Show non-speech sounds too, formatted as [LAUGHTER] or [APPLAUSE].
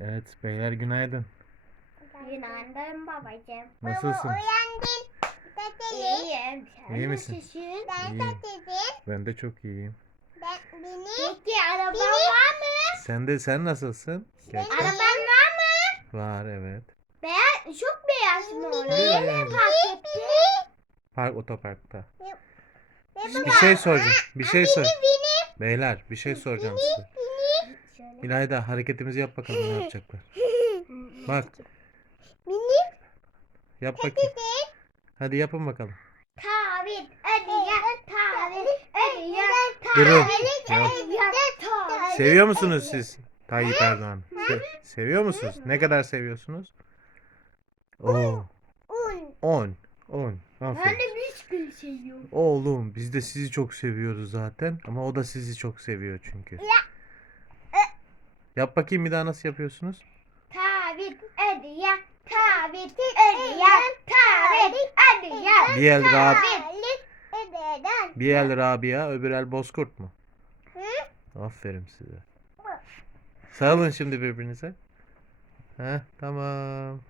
Evet beyler günaydın. Günaydın babacığım. Nasılsın? Uyandın. Dedeyim. İyiyim. Sen İyi misin? nasılsın? Ben İyiyim. dedeyim. Ben de çok iyiyim. Ben beni. Peki araban var mı? Sen de sen nasılsın? Gökhan? Araban var mı? Var evet. Beyaz, çok beyaz mı o? Evet. Nereye park etti? Park otoparkta. Ve Bir şey soracağım. Bir şey sor. Beyler bir şey soracağım size. İlayda hareketimizi yap bakalım ne yapacaklar. [LAUGHS] Bak Beni. yap bakayım. Hadi yapın bakalım. Tavit, ödüyen, tavit, ödüyen, Durun. tavit, Ya. ödüyen, tavit. Seviyor musunuz siz Tayyip Erdoğan? Se- seviyor musunuz? Ne kadar seviyorsunuz? Oo, Un. 10. 10. Ben Aferin. de bir seviyorum. Oğlum biz de sizi çok seviyoruz zaten ama o da sizi çok seviyor çünkü. Yap bakayım bir daha nasıl yapıyorsunuz? Tavit, ödüyen, tavit, ödüyen, tavit, ödüyen. Bir el Rab bir el Rabia, öbür el Bozkurt mu? Aferin size. Sarılın şimdi birbirinize. Heh, tamam.